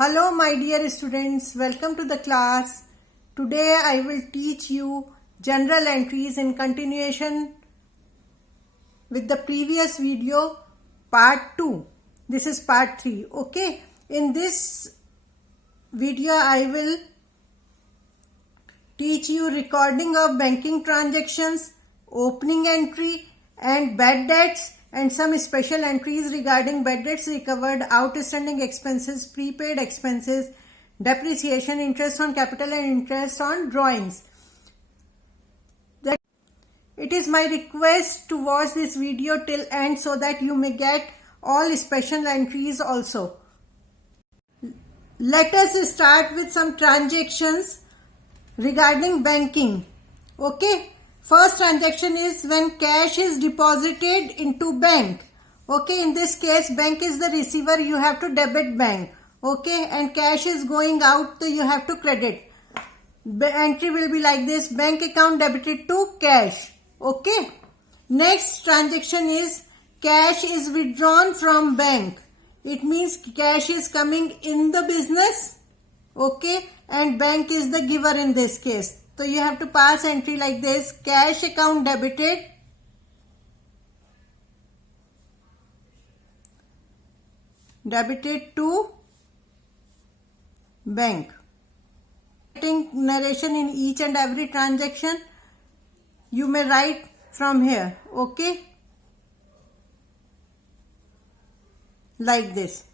Hello my dear students, welcome to the class. Today I will teach you general entries in continuation with the previous video part 2. This is part 3. Okay, in this video I will teach you recording of banking transactions, opening entry and bad debts, and some special entries regarding bad debts recovered, outstanding expenses, prepaid expenses, depreciation, interest on capital and interest on drawings. It is my request to watch this video till end so that you may get all special entries also. Let us start with some transactions regarding banking. Okay. First transaction is when cash is deposited into bank. Okay, in this case bank is the receiver, you have to debit bank. Okay, and cash is going out, so you have to credit. Entry will be like this: bank account debited to cash. Okay. Next transaction is cash is withdrawn from bank. It means cash is coming in the business. Okay, and bank is the giver in this case. So you have to pass entry like this: cash account debited to bank. Narration in each and every transaction you may write from here. Okay, like this.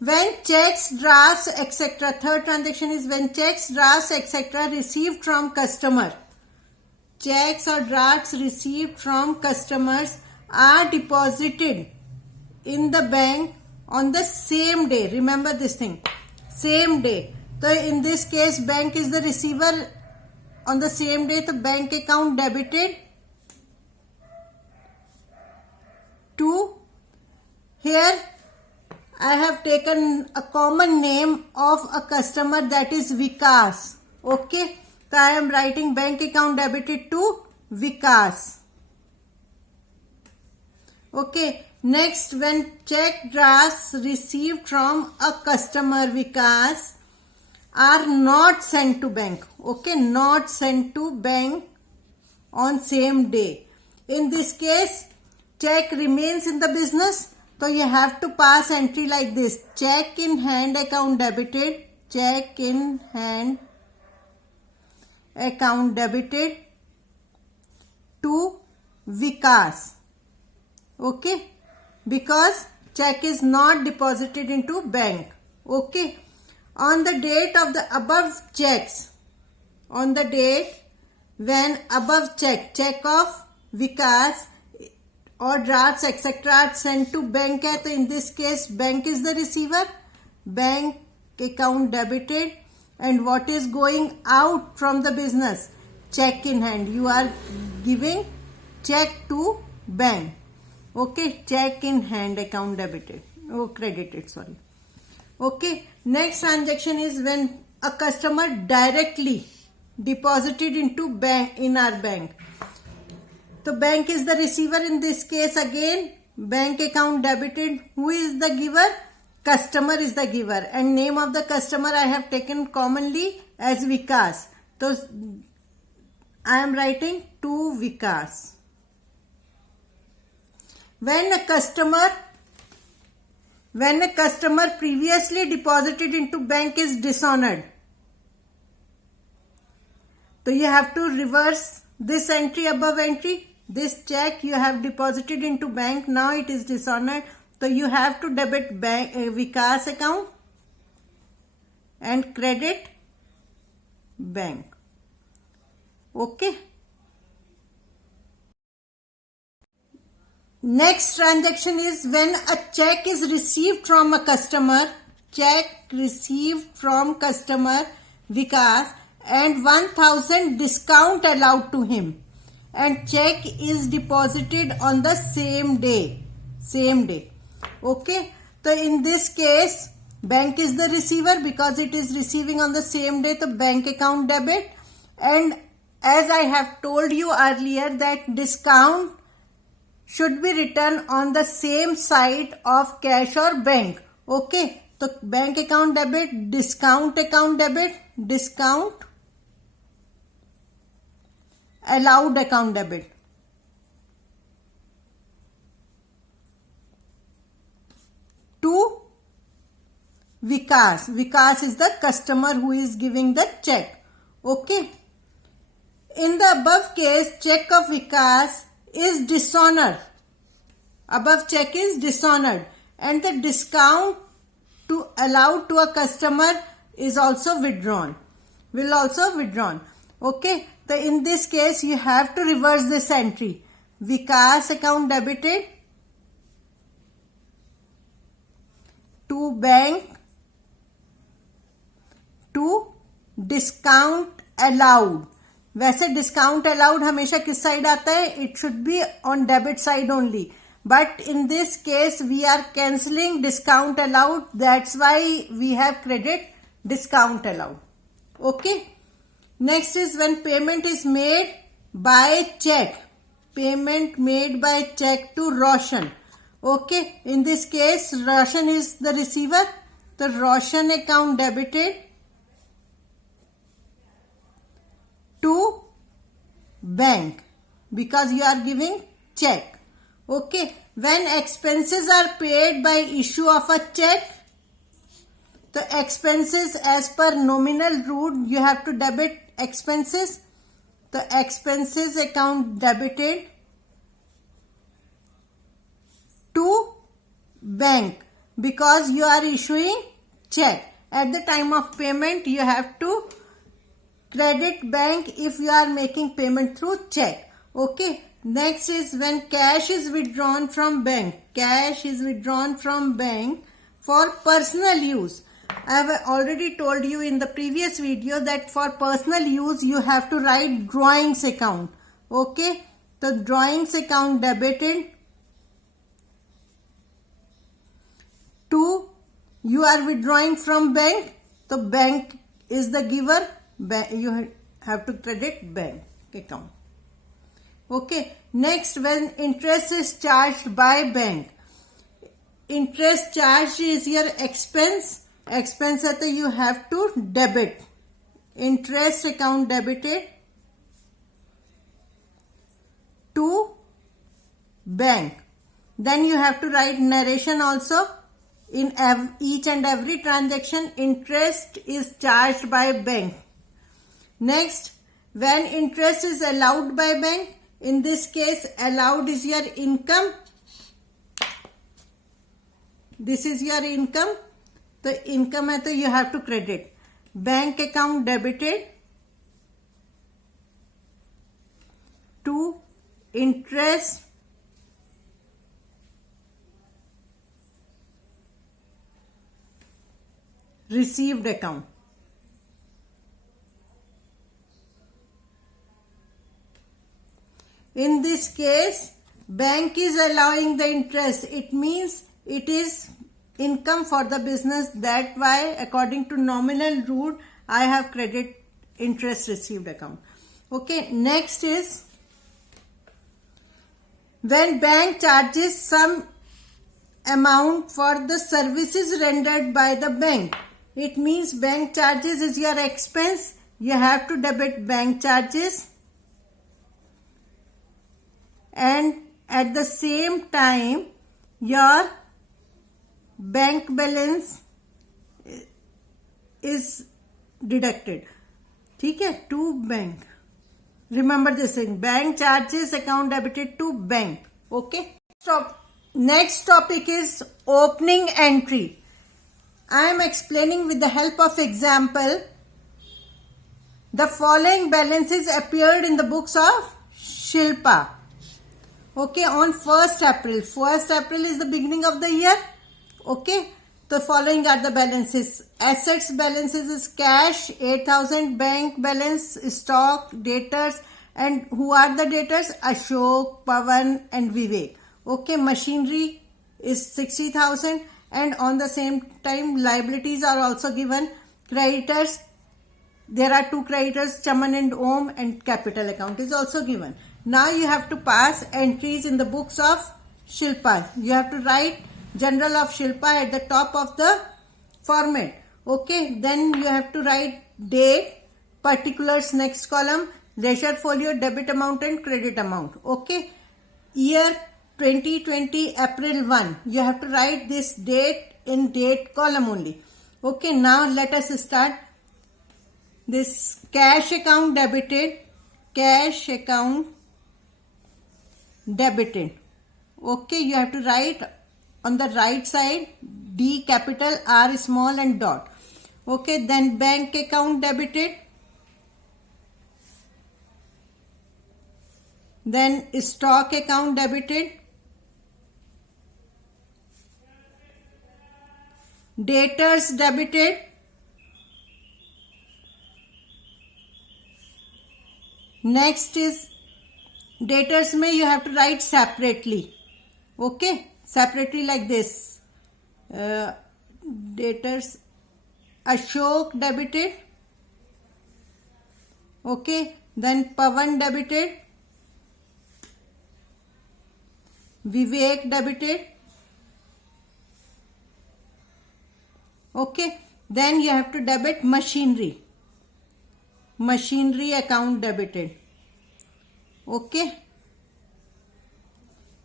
When checks, drafts, etc. Third transaction is when checks, drafts, etc. received from customer. Checks or drafts received from customers are deposited in the bank on the same day. Remember this thing, same day. So in this case bank is the receiver on the same day. The bank account debited to, here I have taken a common name of a customer, that is Vikas. Okay, so I am writing bank account debited to Vikas. Okay, next when check drafts received from a customer Vikas are not sent to bank. Okay, not sent to bank on same day. In this case check remains in the business. So you have to pass entry like this: check in hand account debited, check in hand account debited to Vikas. Okay, because check is not deposited into bank. Okay, on the date of the above checks, on the date when above check of Vikas or drafts etc. are sent to bank hai, तो in this case bank is the receiver, bank account debited, and what is going out from the business? Check in hand. You are giving check to bank. Okay, check in hand account debited, credited, sorry. Okay, next transaction is when a customer directly deposited into bank, in our bank. So bank is the receiver in this case. Again bank account debited. Who is the giver? Customer is the giver, and name of the customer I have taken commonly as Vikas. So I am writing to Vikas. When a customer previously deposited into bank is dishonored, so you have to reverse this entry, above entry. This check you have deposited into bank, now it is dishonored, so you have to debit bank Vikas account and credit bank. Okay. Next transaction is when a check is received from a customer, check received from customer Vikas, and 1000 discount allowed to him, and check is deposited on the same day. Okay, so in this case bank is the receiver because it is receiving on the same day, the bank account debit. And as I have told you earlier that discount should be written on the same side of cash or bank. Okay, So bank account debit, discount account debit, discount, allowed account debit. To Vikas. Vikas is the customer who is giving the check. Okay. In the above case, check of Vikas is dishonored. Above check is dishonored, and the discount to allowed to a customer is also withdrawn. Will also withdrawn. Okay. So in this case, you have to reverse this entry. Vikas account debited to bank to discount allowed. वैसे discount allowed हमेशा किस side आता है? It should be on debit side only. But in this case, we are cancelling discount allowed. That's why we have credit discount allowed. Okay. Next is when payment is made by check. Payment made by check to Roshan. Okay. In this case, Roshan is the receiver. The Roshan account debited to bank because you are giving check. Okay. When expenses are paid by issue of a check, the expenses as per nominal rule, you have to debit expenses. The expenses account debited to bank because you are issuing check. At the time of payment, you have to credit bank if you are making payment through check. Okay. Next is when cash is withdrawn from bank. Cash is withdrawn from bank for personal use. I have already told you in the previous video that for personal use you have to write drawings account. Okay. The drawings account debited to you are withdrawing from bank. The bank is the giver. You have to credit bank account. Okay. Next, when interest is charged by bank. Interest charged is your expense. Expense है तो you have to debit. Interest account debited to bank. Then you have to write narration also. In each and every transaction, interest is charged by bank. Next, when interest is allowed by bank, in this case, allowed is your income. This is your income. The income है तो you have to credit. Bank account debited to interest received account. In this case, bank is allowing the interest. It means it is income for the business. That's why according to nominal rule, I have credit interest received account. Okay. Next is when bank charges some amount for the services rendered by the bank. It means bank charges is your expense. You have to debit bank charges. And at the same time, your bank balance is deducted. ठीक है? To bank. Remember this thing. Bank charges account debited to bank. Okay? So, next topic is opening entry. I am explaining with the help of example. The following balances appeared in the books of Shilpa. Okay, on 1st April. 1st April is the beginning of the year. Okay, the following are the balances. Assets balances is cash, 8,000, bank balance, stock, debtors, and who are the debtors? Ashok, Pavan, and Vivek. Okay, machinery is 60,000, and on the same time, liabilities are also given. Creditors, there are two creditors, Chaman and Om, and capital account is also given. Now you have to pass entries in the books of Shilpa. You have to write General of Shilpa at the top of the format. Okay, then you have to write date, particulars next column, leisure folio, debit amount and credit amount. Okay, year 2020 April 1, you have to write this date in date column only. Okay, now let us start. This cash account debited, cash account debited. Okay, you have to write on the right side D capital, R small and dot. Okay, then bank account debited, then stock account debited, debtors debited, next is debtors में you have to write separately. Okay, separately like this. Debtors Ashok debited. Okay, then Pavan debited, Vivek debited. Okay, then you have to debit machinery. Machinery account debited. Okay,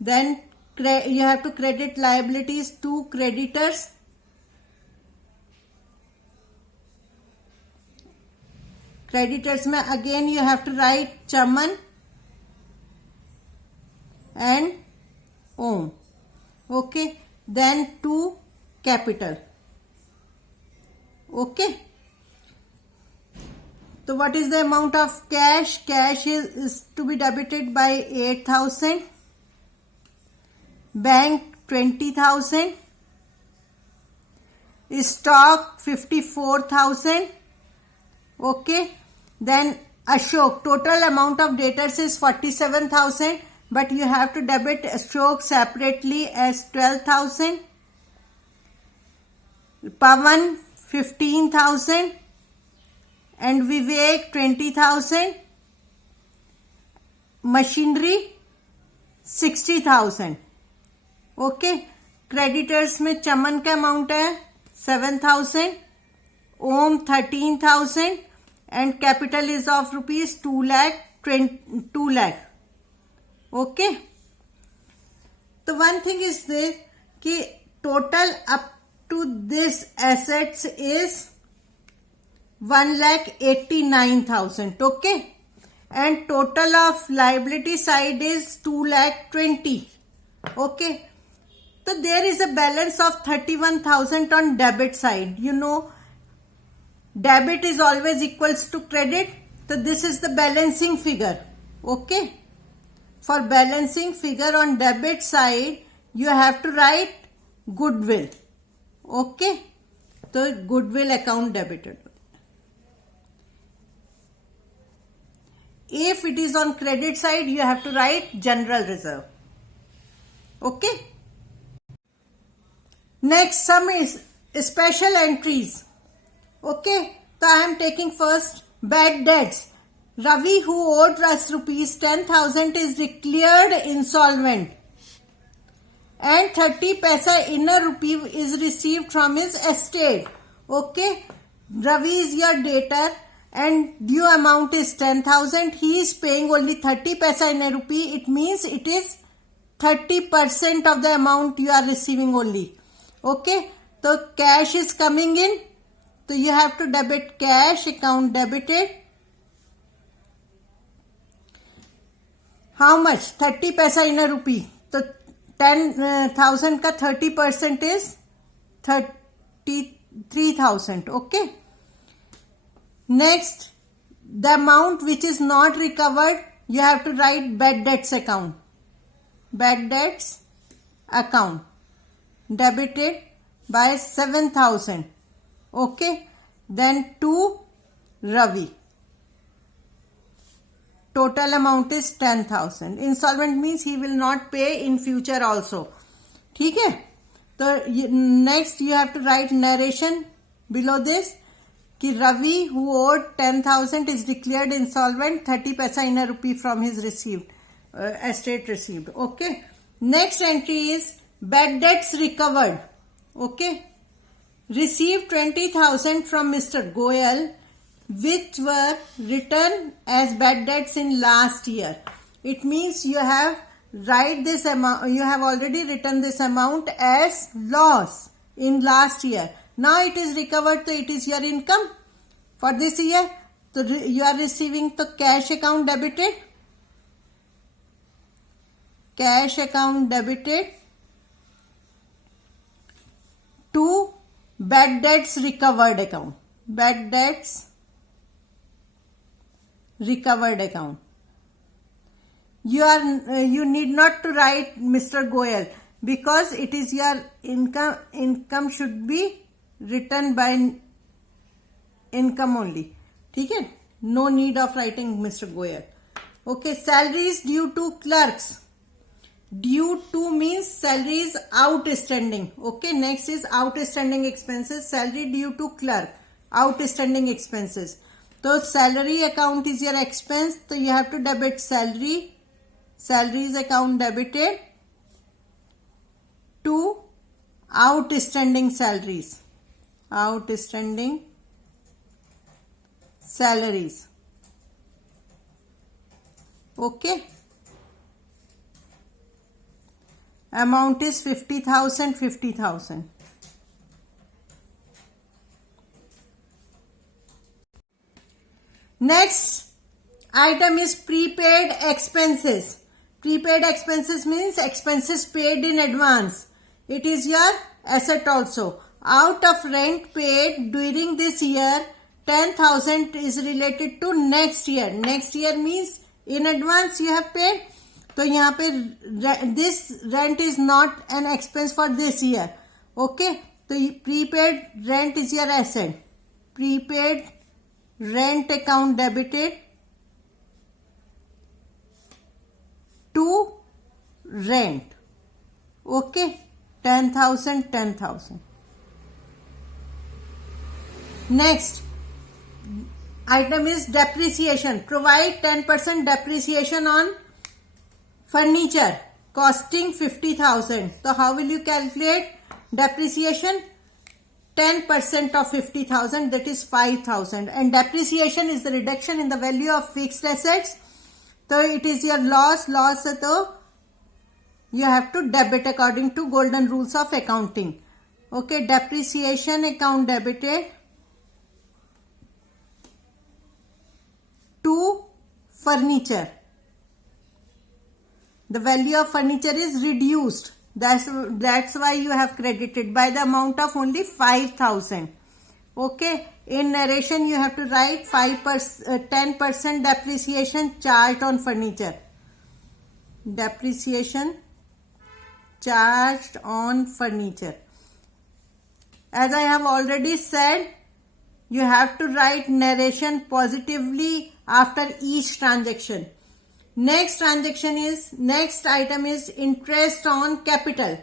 then you have to credit liabilities to creditors. Creditors में again you have to write Chaman and Om. Okay, then to capital. Okay, so what is the amount of cash? Cash is to be debited by 8,000, bank 20,000, stock 54,000. Okay, then Ashok, total amount of debtors is 47,000, but you have to debit Ashok separately as 12,000. Pavan 15,000 and Vivek 20,000. Machinery 60,000. Okay, creditors में चमन का amount है 7,000, ओम 13,000 and capital is of rupees 2 lakh. Okay, so one thing is this कि total up to this assets is 1,89,000. Okay, and total of liability side is 2,20,000. Okay, so there is a balance of 31,000 on debit side. You know, debit is always equals to credit. So this is the balancing figure. Okay, for balancing figure on debit side you have to write goodwill. Okay, so goodwill account debited. If it is on credit side you have to write general reserve. Okay, next sum is special entries. Okay, so I am taking first bad debts. Ravi, who owed us rupees 10,000, is declared insolvent and 30 paisa inner rupee is received from his estate. Okay, Ravi is your debtor and due amount is 10,000. He is paying only 30 paisa inner rupee. It means it is 30% of the amount you are receiving only. Okay, so cash is coming in. So you have to debit cash account debited. How much? 30 paisa in a rupee. So 10,000 ka 30% is 33,000. Okay. Next, the amount which is not recovered, you have to write bad debts account. Bad debts account debited by 7,000. Okay, then to Ravi. Total amount is 10,000. Insolvent means he will not pay in future also. ठीक है? So next you have to write narration below this कि Ravi, who owed 10,000, is declared insolvent. 30 paisa in a rupee from his received estate received. Okay. Next entry is bad debts recovered. Okay. received 20,000 from Mr. Goyal, which were written as bad debts in last year. It means you have write this amount. You have already written this amount as loss in last year. Now it is recovered, so it is your income for this year. So you are receiving the cash account debited. Cash account debited to bad debts recovered account. Bad debts recovered account. You need not to write Mr. Goyal because it is your income. Income should be written by income only. ठीक है? No need of writing Mr. Goyal. Okay, salaries due to clerks. Due to means salary is outstanding. Okay, next is outstanding expenses. Salary due to clerk. Outstanding expenses. So salary account is your expense. So you have to debit salary. Salaries account debited to outstanding salaries. Outstanding salaries. Okay. Amount is 50,000, 50,000. Next item is prepaid expenses. Prepaid expenses means expenses paid in advance. It is your asset also. Out of rent paid during this year, 10,000 is related to next year. Next year means in advance you have paid. तो यहाँ पे this rent is not an expense for this year. Okay, तो prepaid rent is your asset. Prepaid rent account debited to rent. Okay, 10,000, 10,000. Next item is depreciation. Provide 10% depreciation on furniture costing 50,000. So how will you calculate depreciation? 10% of 50,000, that is 5,000. And depreciation is the reduction in the value of fixed assets. So it is your loss. So you have to debit according to golden rules of accounting. Okay, depreciation account debited to furniture. The value of furniture is reduced. That's why you have credited by the amount of only 5,000. Okay. In narration, you have to write 10% depreciation charged on furniture. Depreciation charged on furniture. As I have already said, you have to write narration positively after each transaction. Next item is interest on capital.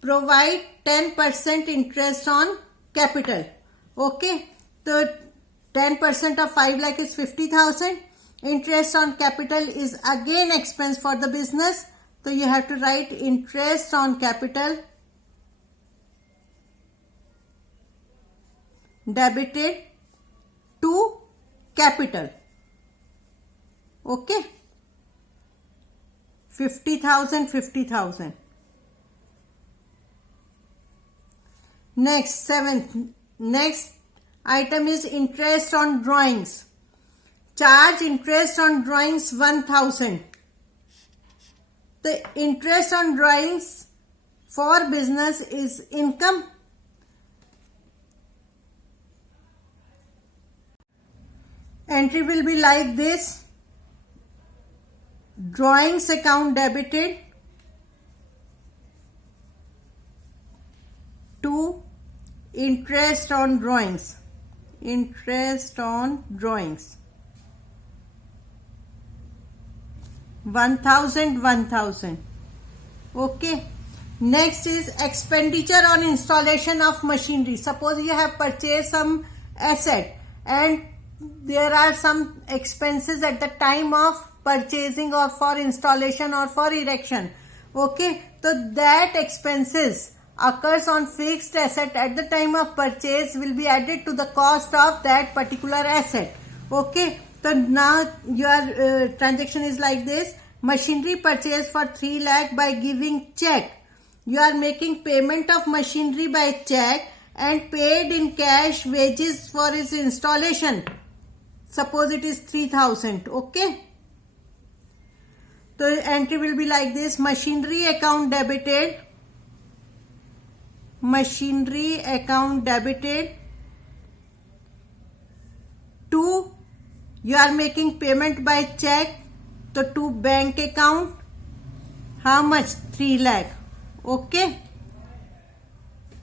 Provide 10% interest on capital. Okay. So 10% of 5 lakh is 50,000. Interest on capital is again expense for the business. So you have to write interest on capital debited to capital. Okay. 50,000, 50,000. Next item is interest on drawings. Charge interest on drawings 1,000. The interest on drawings for business is income. Entry will be like this. Drawings account debited to interest on drawings. Interest on drawings. 1,000, 1,000. Okay. Next is expenditure on installation of machinery. Suppose you have purchased some asset and there are some expenses at the time of purchasing or for installation or for erection. Okay, so that expenses occurs on fixed asset at the time of purchase will be added to the cost of that particular asset. Okay, so now your transaction is like this. Machinery purchased for 3 lakh by giving check. You are making payment of machinery by check and paid in cash wages for its installation. Suppose it is 3,000. Okay. So entry will be like this. Machinery account debited. Machinery account debited. 2. You are making payment by check. So to bank account. How much? 3 lakh. Okay.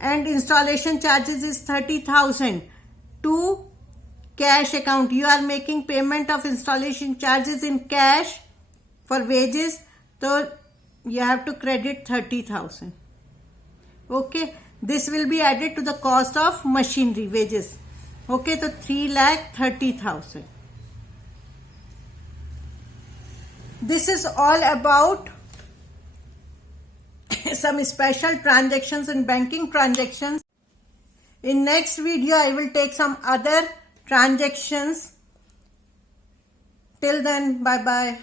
And installation charges is 30,000. To cash account. You are making payment of installation charges in cash for wages. So you have to credit 30,000. Okay. This will be added to the cost of machinery wages. Okay. So 3,30,000. This is all about some special transactions and banking transactions. In next video, I will take some other transactions. Till then, bye bye.